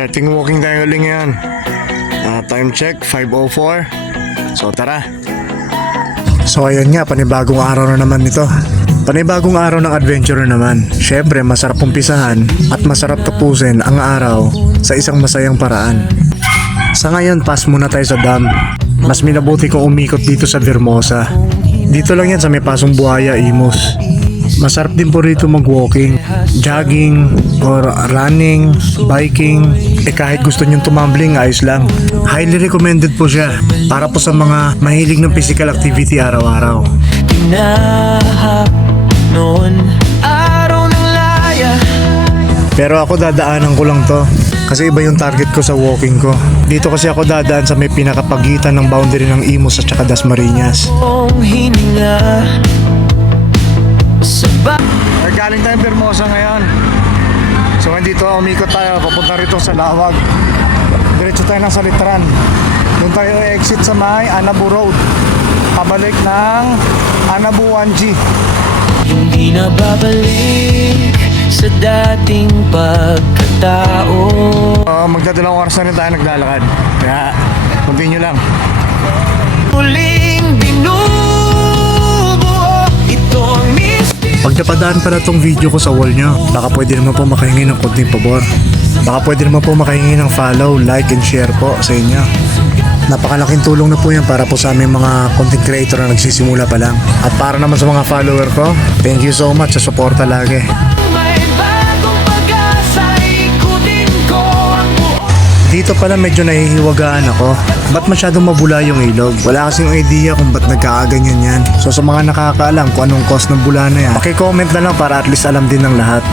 Starting walking tayo ulit ngayon. Time check, 5:04. So tara. So ayun nga, panibagong araw na naman ito. Panibagong araw ng adventure na naman. Syempre, masarap umpisahan at masarap tapusin ang araw sa isang masayang paraan. Sa ngayon, pass muna tayo sa dam. Mas minabuti kong umikot dito sa Vermosa. Dito lang yan sa may pasong buhaya, Imus. Masarap din po rito mag-walking, jogging, or running, biking. Kahit gusto nyong tumambling, ayos lang. Highly recommended po siya para po sa mga mahilig ng physical activity araw-araw. Pero ako dadaanan ko lang to kasi iba yung target ko sa walking ko. Dito kasi ako dadaan sa may pinakapagitan ng boundary ng Imus at saka Dasmariñas. Galing tayong Vermosa ngayon. So dito umikot tayo, papunta rito sa Lawag. Diretso tayo ng Salitran. Doon tayo exit sa may Anabu Road, pabalik ng Anabu 1G. Hindi na babalik sa dating pagkatao. Magdadalawang oras na rin tayo naglalakad. Kaya continue lang. Muling binubuo ito ang Pag napadaan pala tong video ko sa wall nyo, baka pwede naman po makahingi ng konting pabor. Baka pwede naman po makahingi ng follow, like, and share po sa inyo. Napakalaking tulong na po yan para po sa aming mga content creator na nagsisimula pa lang. At para naman sa mga follower ko, thank you so much sa suporta lagi. Dito pala medyo nahihiwagaan ako. Ba't masyadong mabula yung ilog? Wala kasing idea kung ba't nagkakaganyan yan. So sa mga nakakaalam kung anong cause ng bula na yan, paki-comment na lang para at least alam din ng lahat.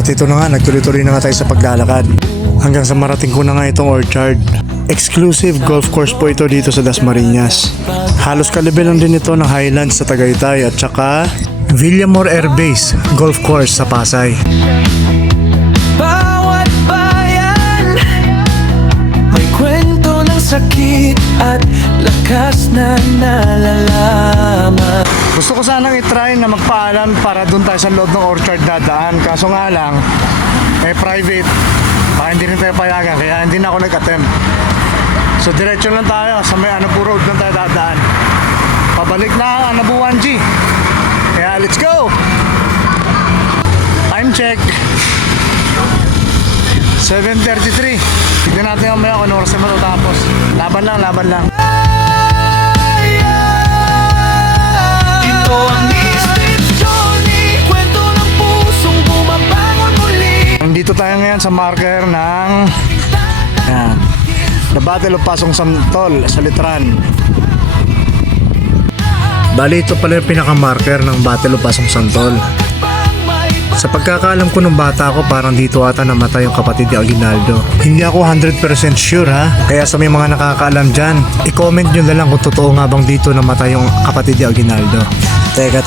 At ito na nga, nagtuloy-tuloy na nga tayo sa paglalakad. Hanggang sa marating ko na nga itong orchard. Exclusive golf course po ito dito sa Dasmariñas. Halos kalibel lang din ito ng Highlands sa Tagaytay at saka Villamor Air Base Golf Course sa Pasay. bawat bayan may kwento ng sakit at lakas na nalalaman. Gusto ko sanang itry na magpaalam para dun tayo sa loob ng orchard dadaan. Kaso nga lang, private. Baka hindi rin tayo payagan, kaya hindi na ako nag-attempt. So diretso lang tayo, sa may Anabu Road lang tayo dadaan. Pabalik na ang Anabu 1G. Kaya let's go! Time check 7:33. Tignan natin mamaya kung ano oras na matatapos. Laban lang, laban lang. Ito ang Mystic Journey, kwento ng pusong bumabangon muli. Nandito tayo ngayon sa marker ng yan, The Battle of Pasong Santol sa Litran. Bali ito pala yung pinaka-marker ng Battle of Pasong Santol. Sa pagkakaalam ko nung bata ako, parang dito ata namatay yung kapatid ni Aguinaldo. Hindi ako 100% sure ha, kaya sa may mga nakakaalam dyan, i-comment nyo na lang kung totoo nga bang dito namatay yung kapatid ni Aguinaldo. Teka.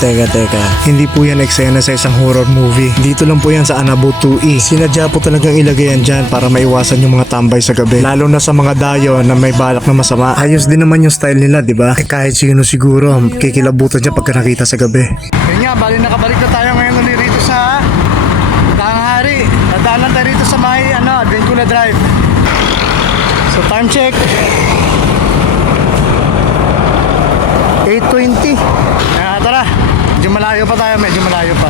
Hindi po yan eksena sa isang horror movie. Dito lang po yan sa Anabu 2E. Sinadya po talagang ilagay yan dyan para maiwasan yung mga tambay sa gabi. Lalo na sa mga dayo na may balak na masama. Ayos din naman yung style nila, di ba? Kahit sino siguro, kikilabutan dyan pagka nakita sa gabi. Yun nga, bali nakabalik na tayo ngayon ulit rito sa Tanghari. Nadaan lang tayo rito sa may Advencula Drive. So time check 8:20. Tara, medyo malayo pa tayo, medyo malayo pa.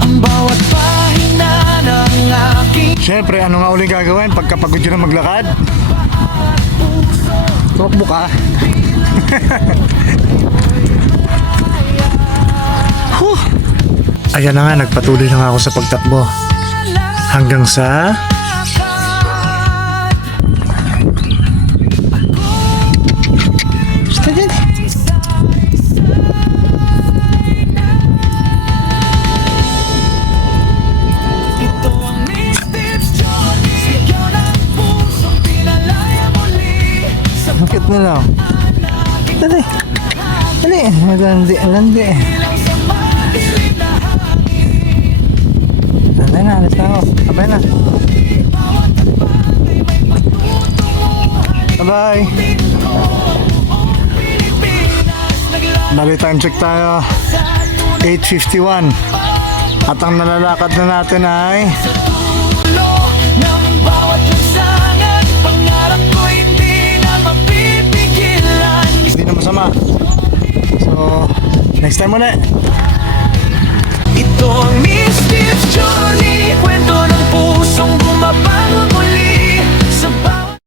Ang bawat pahina ng aking Siyempre, ano nga uling gagawin pagka pagod yun na maglakad? Tumakbo ka. Ayan na nga, nagpatuloy na nga ako sa pagtakbo. Hanggang sa bakit na lang? Dali. Landi. Alis na ako. Abay na. Bye-bye. Bali time check tayo, 8:51. At ang nalalakad na natin ay Tulo ng bawat lansangan, pangarap ko hindi na mapipigilan. hindi na masama. So, next time ulit. Ito ang Mystic Journey, kwento ng pusong